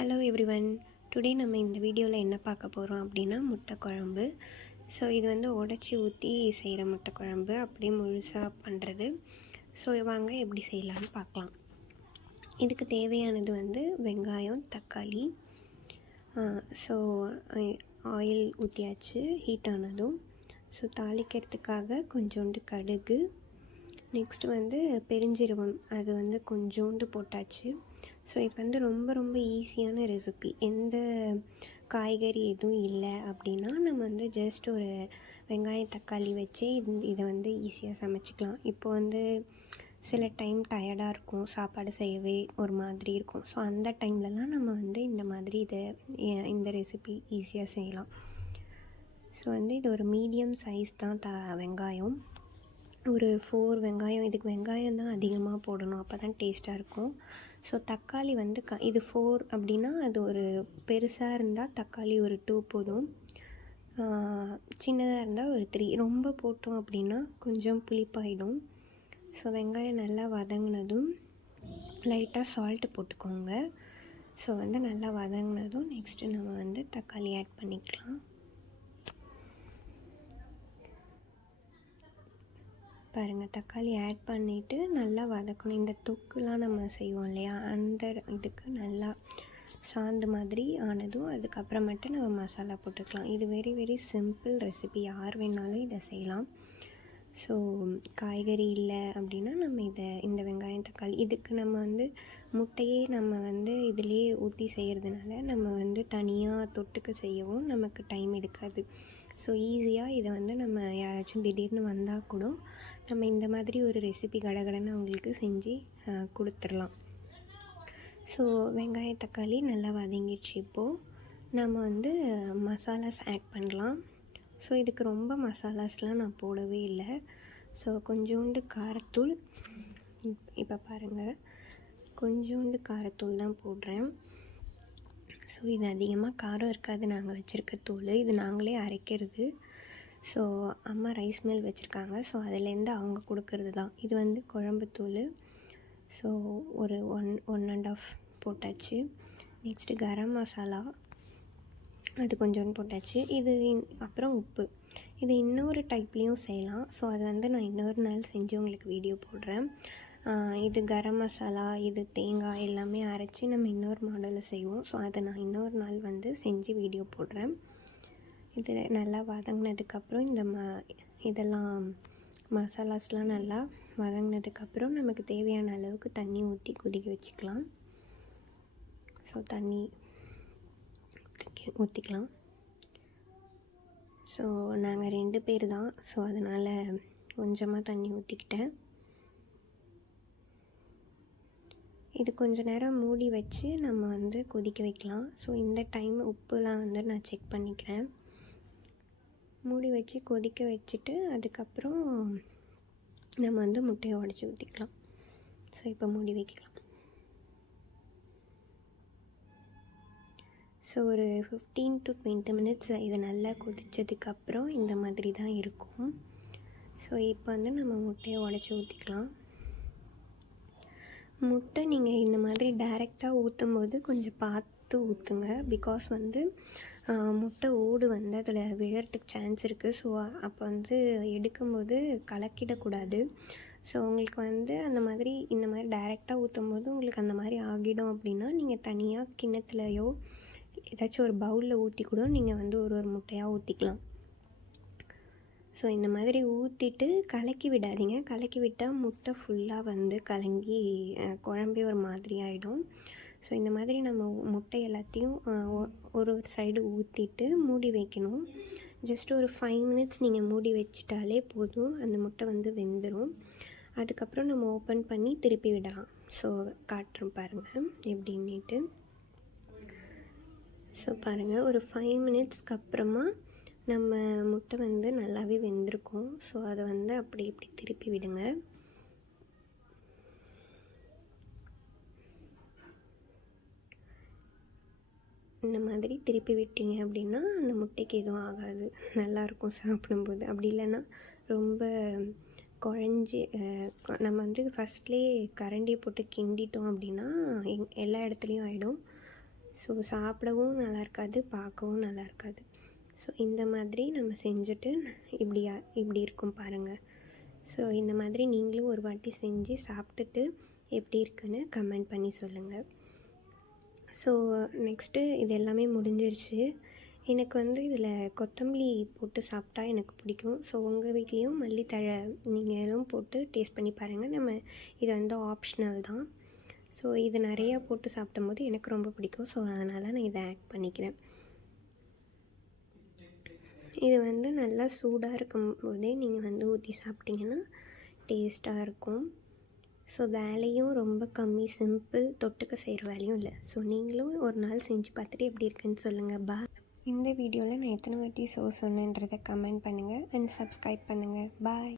Hello everyone. Today நம்ம இந்த வீடியோவில் என்ன பார்க்க போகிறோம் அப்படின்னா முட்டை குழம்பு. ஸோ இது வந்து உடச்சி ஊற்றி செய்கிற முட்டை குழம்பு, அப்படியே முழுசாக பண்ணுறது. ஸோ வாங்க எப்படி செய்யலான்னு பார்க்கலாம். இதுக்கு தேவையானது வந்து வெங்காயம், தக்காளி. ஸோ ஆயில் ஊற்றியாச்சு, ஹீட் ஆனதும். ஸோ தாளிக்கிறதுக்காக கொஞ்சோண்டு கடுகு, நெக்ஸ்ட்டு வந்து பெருஞ்சீரகம், அது வந்து கொஞ்சோண்டு போட்டாச்சு. ஸோ இது வந்து ரொம்ப ரொம்ப ஈஸியான ரெசிபி. எந்த காய்கறி எதுவும் இல்லை அப்படின்னா நம்ம வந்து ஜஸ்ட் ஒரு வெங்காயம் தக்காளி வச்சு இதை வந்து ஈஸியாக சமைச்சிக்கலாம். இப்போ வந்து சில டைம் டயர்டாக இருக்கும், சாப்பாடு செய்யவே ஒரு மாதிரி இருக்கும். ஸோ அந்த டைம்லலாம் நம்ம வந்து இந்த மாதிரி இந்த ரெசிபி ஈஸியாக செய்யலாம். ஸோ வந்து இது ஒரு மீடியம் சைஸ் தான் வெங்காயம், ஒரு 4 வெங்காயம். இதுக்கு வெங்காயம் தான் அதிகமாக போடணும், அப்போ தான் டேஸ்ட்டாக இருக்கும். ஸோ தக்காளி வந்து இது 4 அப்படின்னா அது ஒரு பெருசாக இருந்தால் தக்காளி ஒரு 2 போதும், சின்னதாக இருந்தால் ஒரு 3. ரொம்ப போட்டோம் அப்படின்னா கொஞ்சம் புளிப்பாயிடும். ஸோ வெங்காயம் நல்லா வதங்கினதும் லைட்டாக சால்ட்டு போட்டுக்கோங்க. ஸோ வந்து நல்லா வதங்கினதும் நெக்ஸ்ட்டு நம்ம வந்து தக்காளி ஆட் பண்ணிக்கலாம். பாருங்கள், தக்காளி ஆட் பண்ணிவிட்டு நல்லா வதக்கணும். இந்த தொக்குலாம் நம்ம செய்வோம் இல்லையா, அந்த இதுக்கு நல்லா சாந்து மாதிரி ஆனதும் அதுக்கப்புறமேட்டு நம்ம மசாலா போட்டுக்கலாம். இது வெரி வெரி சிம்பிள் ரெசிபி, யார் வேணாலும் இதை செய்யலாம். ஸோ காய்கறி இல்லை அப்படின்னா நம்ம இந்த வெங்காயம் தக்காளி இதுக்கு நம்ம வந்து முட்டையே நம்ம வந்து இதிலே ஊற்றி செய்கிறதுனால நம்ம வந்து தனியாக தொட்டுக்க செய்யவும் நமக்கு டைம் எடுக்காது. ஸோ ஈஸியாக இதை வந்து நம்ம யாராச்சும் திடீர்னு வந்தால் கூட நம்ம இந்த மாதிரி ஒரு ரெசிபி கடகடன்னு அவங்களுக்கு செஞ்சு கொடுத்துடலாம். ஸோ வெங்காய தக்காளி நல்லா வதங்கிடுச்சு. இப்போது நம்ம வந்து மசாலாஸ் ஆட் பண்ணலாம். ஸோ இதுக்கு ரொம்ப மசாலாஸ்லாம் நான் போடவே இல்லை. ஸோ கொஞ்சோண்டு காரத்தூள், இப்போ பாருங்கள் கொஞ்சோண்டு காரத்தூள் தான் போடுறேன். ஸோ இது அதிகமாக காரம் இருக்காது, நாங்கள் வச்சுருக்க தூள், இது நாங்களே அரைக்கிறது. ஸோ அம்மா ரைஸ் மில் வச்சுருக்காங்க, ஸோ அதுலேருந்து அவங்க கொடுக்கறது தான். இது வந்து குழம்பு தூள். ஸோ ஒரு 1.5 போட்டாச்சு. நெக்ஸ்ட்டு கரம் மசாலா, அது கொஞ்சோண்டு போட்டாச்சு. இது அப்புறம் உப்பு. இது இன்னொரு டைப்லேயும் செய்யலாம். ஸோ அது வந்து நான் இன்னொரு நாள் செஞ்சு உங்களுக்கு வீடியோ போடுறேன். இது கரம் மசாலா, இது தேங்காய் எல்லாமே அரைச்சி நம்ம இன்னொரு மாடலில் செய்வோம். ஸோ அதை நான் இன்னொரு நாள் வந்து செஞ்சு வீடியோ போடுறேன். இது நல்லா வதங்கினதுக்கப்புறம் இதெல்லாம் மசாலாஸ்லாம் நல்லா வதங்கினதுக்கப்புறம் நமக்கு தேவையான அளவுக்கு தண்ணி ஊற்றி கொதிக்க வச்சுக்கலாம். ஸோ தண்ணி ஊற்றிக்கலாம். ஸோ நாங்கள் 2 பேர் தான், ஸோ அதனால் கொஞ்சமாக தண்ணி ஊற்றிக்கிட்டேன். இது கொஞ்சம் நேரம் மூடி வச்சு நம்ம வந்து கொதிக்க வைக்கலாம். ஸோ இந்த டைம் உப்புலாம் வந்து நான் செக் பண்ணிக்கிறேன். மூடி வச்சு கொதிக்க வச்சுட்டு அதுக்கப்புறம் நம்ம வந்து முட்டையை உடச்சி ஊற்றிக்கலாம். ஸோ இப்போ மூடி வைக்கலாம். ஸோ ஒரு 15 to 20 மினிட்ஸ் இது நல்லா கொதித்ததுக்கப்புறம் இந்த மாதிரி தான் இருக்கும். ஸோ இப்போ வந்து நம்ம முட்டையை உடச்சி ஊற்றிக்கலாம். முட்டை நீங்கள் இந்த மாதிரி டைரெக்டாக ஊற்றும் போது கொஞ்சம் பார்த்து ஊற்றுங்க. பிகாஸ் வந்து முட்டை ஓடு வந்து அதில் விழறதுக்கு சான்ஸ் இருக்குது. ஸோ அப்போ வந்து எடுக்கும்போது கலக்கிடக்கூடாது. ஸோ உங்களுக்கு வந்து இந்த மாதிரி டைரெக்டாக ஊற்றும் போது உங்களுக்கு அந்த மாதிரி ஆகிடும் அப்படின்னா நீங்கள் தனியாக கிண்ணத்துலையோ ஏதாச்சும் ஒரு பவுலில் ஊற்றி கூட நீங்கள் வந்து ஒரு முட்டையாக ஊற்றிக்கலாம். ஸோ இந்த மாதிரி ஊற்றிட்டு கலக்கி விடாதீங்க. கலக்கி விட்டால் முட்டை ஃபுல்லாக வந்து கலங்கி குழம்பே ஒரு மாதிரி ஆகிடும். ஸோ இந்த மாதிரி நம்ம முட்டை எல்லாத்தையும் ஒரு சைடு ஊற்றிட்டு மூடி வைக்கணும். ஜஸ்ட் ஒரு 5 மினிட்ஸ் நீங்கள் மூடி வச்சிட்டாலே போதும், அந்த முட்டை வந்து வெந்துடும். அதுக்கப்புறம் நம்ம ஓப்பன் பண்ணி திருப்பி விடலாம். ஸோ காட்டுறோம் பாருங்கள் எப்படின்னுட்டு. ஸோ பாருங்கள், ஒரு 5 மினிட்ஸ்க்கு அப்புறமா நம்ம முட்டை வந்து நல்லாவே வெந்திருக்கும். ஸோ அதை வந்து அப்படி இப்படி திருப்பி விடுங்க. இந்த மாதிரி திருப்பி விட்டீங்க அப்படின்னா அந்த முட்டைக்கு எதுவும் ஆகாது, நல்லாயிருக்கும் சாப்பிடும்போது. அப்படி இல்லைன்னா ரொம்ப குழஞ்சி நம்ம வந்து ஃபஸ்ட்லேயே கரண்டியை போட்டு கிண்டிட்டோம் அப்படின்னா எல்லா இடத்துலையும் ஆகிடும். ஸோ சாப்பிடவும் நல்லா இருக்காது, பார்க்கவும் நல்லா இருக்காது. ஸோ இந்த மாதிரி நம்ம செஞ்சுட்டு இப்படி இருக்கும் பாருங்கள். ஸோ இந்த மாதிரி நீங்களும் ஒரு வாட்டி செஞ்சு சாப்பிட்டுட்டு எப்படி இருக்குன்னு கமெண்ட் பண்ணி சொல்லுங்கள். ஸோ நெக்ஸ்ட்டு இது எல்லாமே முடிஞ்சிருச்சு. எனக்கு வந்து இதில் கொத்தமல்லி போட்டு சாப்பிட்டா எனக்கு பிடிக்கும். ஸோ உங்கள் வீட்லேயும் மல்லித்தழை நீங்களும் போட்டு டேஸ்ட் பண்ணி பாருங்கள். இது வந்து ஆப்ஷனல் தான். ஸோ இது நிறையா போட்டு சாப்பிடும்போது எனக்கு ரொம்ப பிடிக்கும். ஸோ அதனால் நான் இதை ஆட் பண்ணிக்கிறேன். இது வந்து நல்லா சூடாக இருக்கும்போதே நீங்கள் வந்து ஊற்றி சாப்பிட்டிங்கன்னா டேஸ்ட்டாக இருக்கும். ஸோ வேலையும் ரொம்ப கம்மி, சிம்பிள், தொட்டுக்க செய்கிற வேலையும் இல்லை. ஸோ நீங்களும் ஒரு நாள் செஞ்சு பார்த்துட்டு எப்படி இருக்குன்னு சொல்லுங்கள். இந்த வீடியோவில் நான் எத்தனை வாட்டி சொன்னேன்றதை கமெண்ட் பண்ணுங்கள் அண்ட் சப்ஸ்கிரைப் பண்ணுங்கள். பாய்.